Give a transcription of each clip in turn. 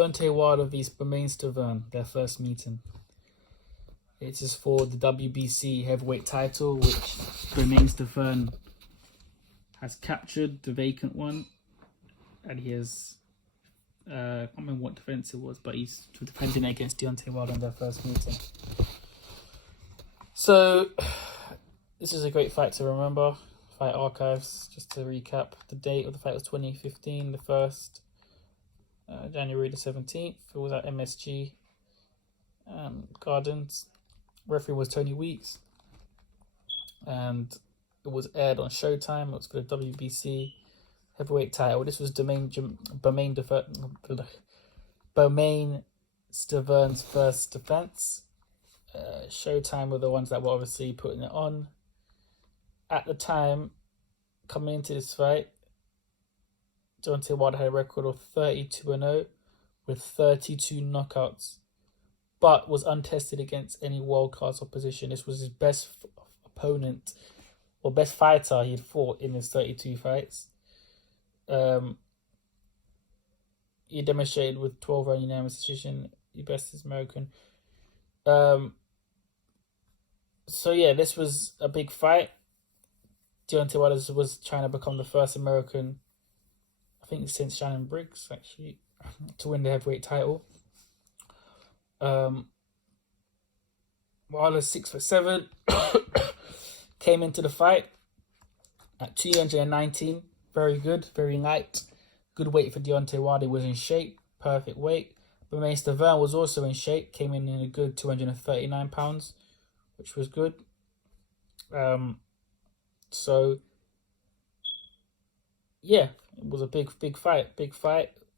Deontay Wilder vs Bermame Stiverne, their first meeting. It is for the WBC heavyweight title, which Bermame Stiverne has captured, the vacant one, and he has, I can't remember what defense it was, but he's defending it against Deontay Wilder in their first meeting. So, this is a great fight to remember. Fight archives, just to recap, the date of the fight was 2015, the first, January the 17th. It was at MSG Gardens. Referee was Tony Weeks, and it was aired on Showtime. It was for the WBC heavyweight title. This was Bermame Stiverne's first defense. Showtime were the ones that were obviously putting it on. At the time, coming into this fight, Deontay Wilder had a record of 32-0 with 32 knockouts, but was untested against any world-class opposition. This was his best opponent, or best fighter he'd fought in his 32 fights. He demonstrated with 12-round unanimous decision, the best is American. So yeah, this was a big fight. Deontay Wilder was trying to become the first American, I think since Shannon Briggs, actually, to win the heavyweight title. Wilder 6'7", came into the fight at 219. Very good, very light. Good weight for Deontay Wilder. He was in shape, perfect weight. Bermame Stiverne was also in shape, came in a good 239 pounds, which was good. So yeah, it was a big fight.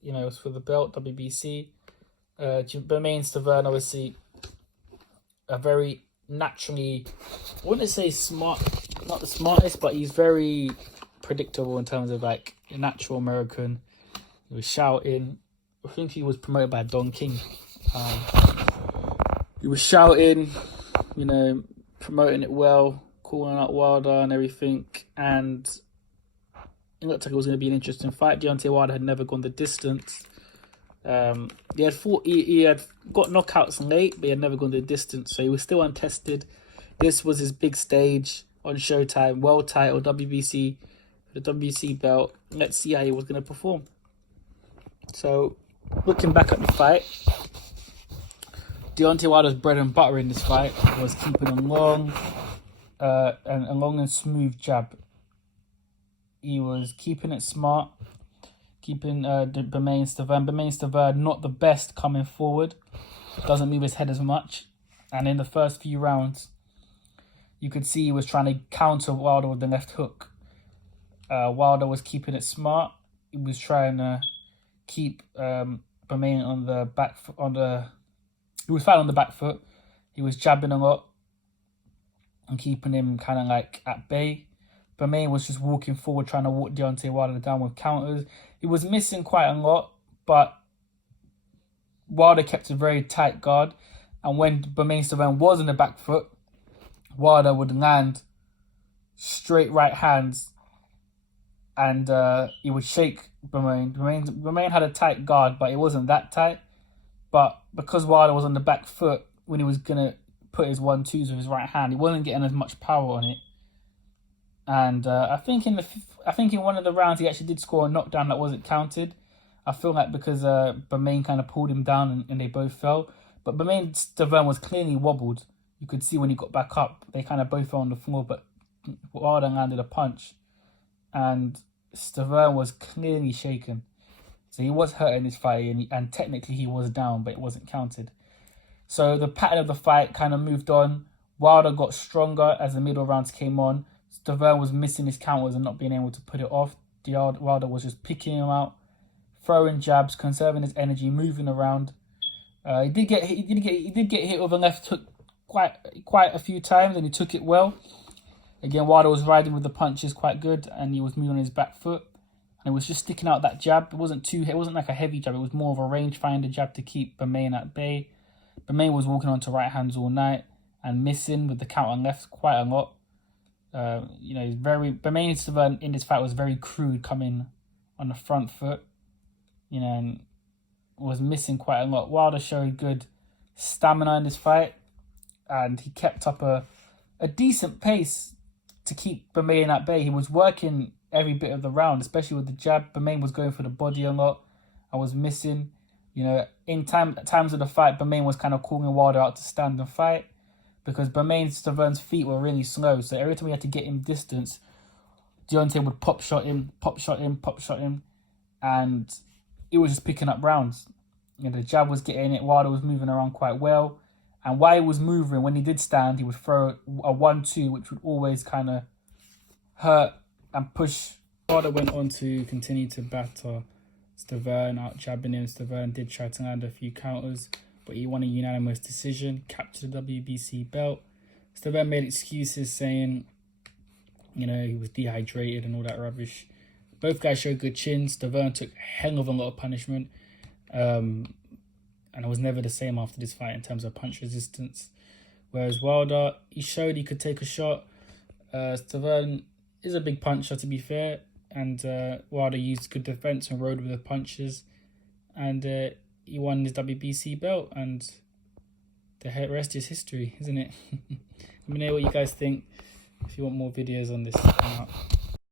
You know, it was for the belt, WBC. Bermame Stiverne, obviously, a very naturally, I wouldn't say smart, not the smartest, but he's very predictable in terms of like a natural American. He was shouting. I think he was promoted by Don King. He was shouting, you know, promoting it well, calling out Wilder and everything, and it looked like it was going to be an interesting fight. Deontay Wilder had never gone the distance. He had got knockouts late, but he had never gone the distance, so he was still untested. This was his big stage on Showtime, world title, WBC, the WBC belt. Let's see how he was going to perform. So, looking back at the fight, Deontay Wilder's bread and butter in this fight was keeping a long and smooth jab. He was keeping it smart, keeping Bermame Stiverne not the best coming forward, doesn't move his head as much, and in the first few rounds, you could see he was trying to counter Wilder with the left hook. Wilder was keeping it smart. He was trying to keep Bermame on the back foot. He was fighting on the back foot. He was jabbing a lot and keeping him kind of like at bay. Bermame was just walking forward, trying to walk Deontay Wilder down with counters. He was missing quite a lot, but Wilder kept a very tight guard. And when Bermame Stiverne was in the back foot, Wilder would land straight right hands, and he would shake Bermame. Bermame had a tight guard, but it wasn't that tight. But because Wilder was on the back foot, when he was gonna put his 1-2s with his right hand, he wasn't getting as much power on it. And I think in one of the rounds he actually did score a knockdown that wasn't counted. I feel like because Bermame kind of pulled him down and they both fell. But Bermame Stiverne was clearly wobbled. You could see when he got back up, they kind of both fell on the floor, but Wilder landed a punch. And Stiverne was clearly shaken. So he was hurt in this fight, and technically he was down, but it wasn't counted. So the pattern of the fight kind of moved on. Wilder got stronger as the middle rounds came on. Stiverne was missing his counters and not being able to put it off. Wilder was just picking him out, throwing jabs, conserving his energy, moving around. He did get hit with a left hook quite a few times, and he took it well. Again, Wilder was riding with the punches quite good, and he was moving on his back foot, and it was just sticking out that jab. It wasn't like a heavy jab. It was more of a rangefinder jab to keep Bermame at bay. Bermame was walking onto right hands all night and missing with the counter left quite a lot. Bermame Stiverne in this fight was very crude, coming on the front foot, and was missing quite a lot. Wilder showed good stamina in this fight, and he kept up a decent pace to keep Bermame at bay. He was working every bit of the round, especially with the jab. Bermame was going for the body a lot and was missing. You know, in times of the fight, Bermame was kind of calling Wilder out to stand and fight, because Bermame Stiverne's feet were really slow. So every time he had to get him distance, Deontay would pop shot him, and it was just picking up rounds. You know, the jab was getting it, Wilder was moving around quite well. And while he was moving, when he did stand, he would throw a 1-2, which would always kind of hurt and push. Wilder went on to continue to batter Stiverne, out jabbing him. Stiverne did try to land a few counters, but he won a unanimous decision, captured the WBC belt. Stiverne made excuses saying, you know, he was dehydrated and all that rubbish. Both guys showed good chins. Stiverne took a hell of a lot of punishment. And it was never the same after this fight in terms of punch resistance. Whereas Wilder, he showed he could take a shot. Stiverne is a big puncher, to be fair. And Wilder used good defense and rode with the punches. And he won his WBC belt. And the rest is history, isn't it? Let me know what you guys think. If you want more videos on this, come out.